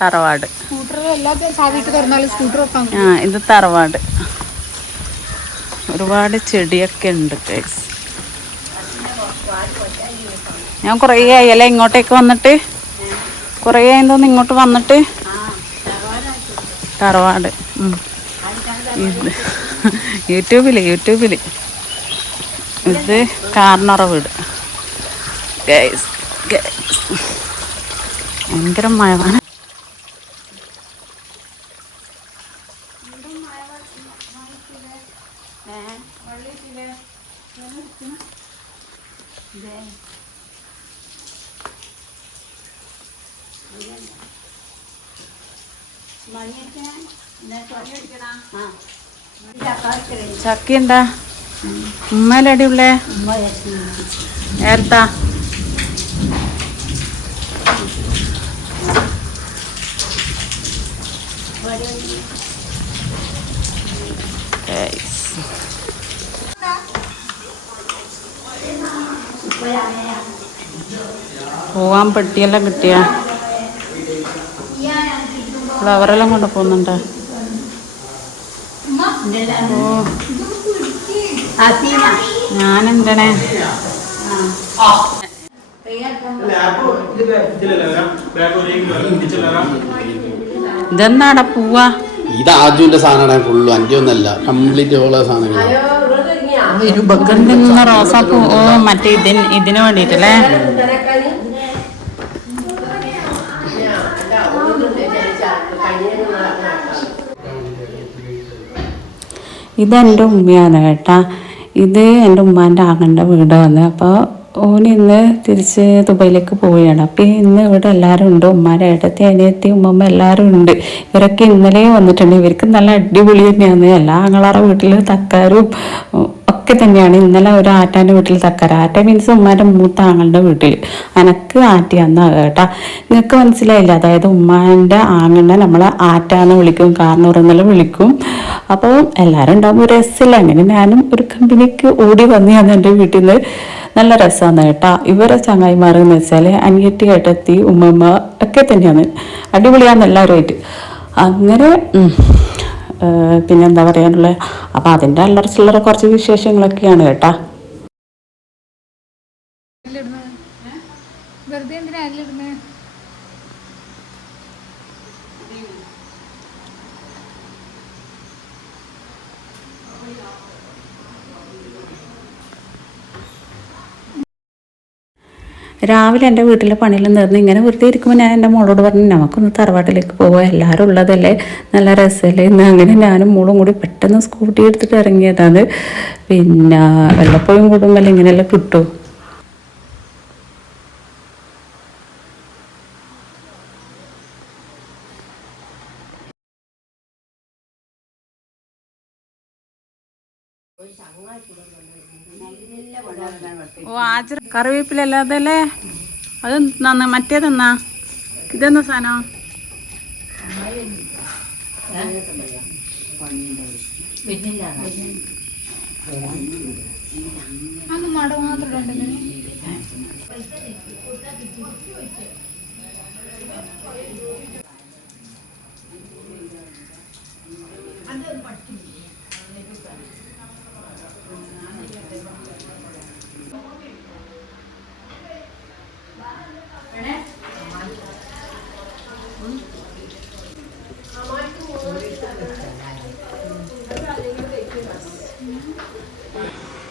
തറവാട്. ആ ഇത് തറവാട്. ഒരുപാട് ചെടിയൊക്കെ ഉണ്ട് ഗൈസ്. ഞാൻ കുറേ ആയല്ലേ ഇങ്ങോട്ടേക്ക് വന്നിട്ട്, കുറേ ആയെന്ന് ഇങ്ങോട്ട് വന്നിട്ട്. തറവാട് ഇത് യൂട്യൂബില് ഇത് കാർണറ വീട് ഗൈസ്. ഭയങ്കര മഴ. ചക്കയുണ്ടാ? ഉമ്മേൻ്റെ അടിയുള്ളേ ഏർത്താ? പോവാൻ പെട്ടിയെല്ലാം കിട്ടിയ ഫ്ലവറെല്ലാം കൊണ്ട് പോകുന്നുണ്ട്. ഓ ഞാനെന്തണേ ഇതെന്താടാ പൂവാ? ഇത് ആജുവിന്റെ സാധനമാണ്. ഫുള്ള് അൻ്റെ ഒന്നല്ല, കംപ്ലീറ്റ് ഉള്ള സാധനങ്ങളാണ്. റോസാപ്പൂ. ഓ മറ്റേ ഇതിന് വേണ്ടിട്ടല്ലേ? ഇതെൻ്റെ ഉമ്മയാണ് കേട്ടാ. ഇത് എൻ്റെ ഉമ്മാൻ്റെ ആങ്ങളുടെ വീട് വന്ന്. അപ്പോൾ ഓന് ഇന്ന് തിരിച്ച് ദുബൈയിലേക്ക് പോവുകയാണ്. അപ്പോൾ ഇന്ന് ഇവിടെ എല്ലാവരും ഉണ്ട്. ഉമ്മാൻ്റെ ഏട്ടത്തി, അനിയത്തി, ഉമ്മമ്മ എല്ലാവരും ഉണ്ട്. ഇവരൊക്കെ ഇന്നലെ വന്നിട്ടുണ്ട്. ഇവർക്ക് നല്ല അടിപൊളി തന്നെയാണ്. എല്ലാ ആങ്ങളാരുടെ വീട്ടിൽ തക്കാരും ഒക്കെ തന്നെയാണ്. ഇന്നലെ ഒരു ആറ്റാൻ്റെ വീട്ടിൽ തക്കാര. ആറ്റ മീൻസ് ഉമ്മാൻ്റെ മൂത്ത ആങ്ങളുടെ വീട്ടിൽ. അനക്ക് ആറ്റിയാന്നാ കേട്ടാ. നിങ്ങൾക്ക് മനസ്സിലായില്ല? അതായത് ഉമ്മാൻ്റെ ആങ്ങളെ നമ്മളെ ആറ്റാന്ന് വിളിക്കും, കാർന്നൂറെന്നെല്ലാം വിളിക്കും. അപ്പോൾ എല്ലാവരും ഉണ്ടാകുമ്പോൾ ഒരു രസമില്ല. അങ്ങനെ ഞാനും ഒരു കമ്പനിക്ക് ഓടി വന്നതാണ് എൻ്റെ വീട്ടിൽ നിന്ന്. നല്ല രസമാണ് കേട്ടാ. ഇവരെ ചങ്ങായിമാരെന്ന് വെച്ചാൽ അനിയത്തി, ഏട്ടത്തി, ഉമ്മമ്മ ഒക്കെ തന്നെയാണ്. അടിപൊളിയാന്ന് എല്ലാവരുമായിട്ട്. അങ്ങനെ പിന്നെന്താ പറയാനുള്ളത്? അപ്പം അതിൻ്റെ അല്ലറ ചില്ലറ കുറച്ച് വിശേഷങ്ങളൊക്കെയാണ് കേട്ടാ. രാവിലെ എൻ്റെ വീട്ടിലെ പണിയെല്ലാം തീർന്ന് ഇങ്ങനെ വെറുതെ ഇരിക്കുമ്പോൾ ഞാൻ എൻ്റെ മോളോട് പറഞ്ഞു, നമുക്കൊന്ന് തറവാട്ടിലേക്ക് പോകാം, എല്ലാവരും ഉള്ളതല്ലേ, നല്ല രസമല്ലേ ഇന്ന്. അങ്ങനെ ഞാനും മോളും കൂടി പെട്ടെന്ന് സ്കൂട്ടി എടുത്തിട്ട് ഇറങ്ങിയതാണ്. പിന്നെ വല്ലപ്പോഴും കൂടുമ്പോൾ ഇങ്ങനെയെല്ലാം കിട്ടും. ഓ കറിവേപ്പില അല്ലാതല്ലേ? അത് നന്ന മറ്റേതെന്നാ? ഇതെന്നാ സാധനം?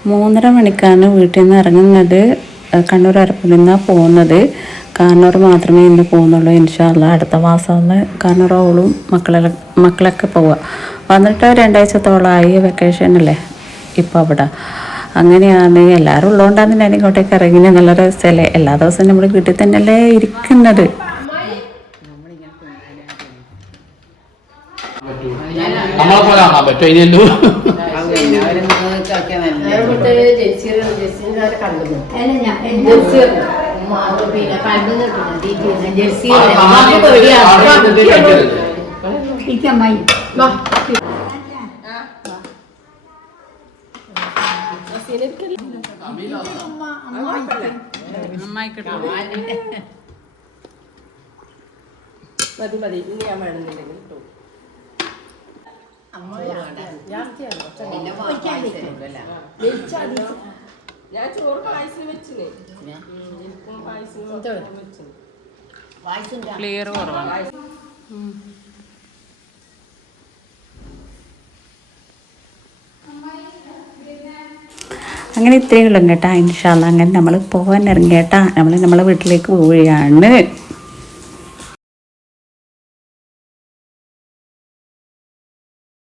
മൂന്നര മണിക്കാണ് വീട്ടിൽ നിന്ന് ഇറങ്ങുന്നത്. കണ്ണൂർ എയർപോർട്ടിൽ നിന്നാണ് പോകുന്നത്. കാർണൂർ മാത്രമേ ഇന്ന് പോകുന്നുള്ളൂ. ഇൻഷാ അല്ലാഹ് അടുത്ത മാസമാണ് കാർണൂറോളും മക്കളൊക്കെ പോവുക. വന്നിട്ട് 2 ആഴ്ചത്തോളമായി. വെക്കേഷനല്ലേ ഇപ്പോൾ അവിടെ. അങ്ങനെയാണ്. എല്ലാവരും ഉള്ളതുകൊണ്ടാണ് ഞാൻ ഇങ്ങോട്ടേക്ക് ഇറങ്ങിയത്. നല്ല രസമല്ലേ? എല്ലാ ദിവസവും നമ്മൾ വീട്ടിൽ തന്നെയല്ലേ ഇരിക്കുന്നത്. നമ്മളെ പോലെ കാണാൻ പറ്റുമല്ലോ. മതി ഇനി ഞാൻ വേണമെന്നില്ലെങ്കിൽ ഇട്ടു. ഞാൻ ചോറ് പായസം വെച്ചിന്. പായസം ക്ലിയർ കുറവാണ്. അങ്ങനെ ഇത്രയേ ഉള്ളൂ കേട്ടാ. ഇൻഷാ അല്ലാ അങ്ങനെ നമ്മൾ പോകാൻ ഇറങ്ങി കേട്ടാ. നമ്മൾ നമ്മളെ വീട്ടിലേക്ക് പോവുകയാണ്.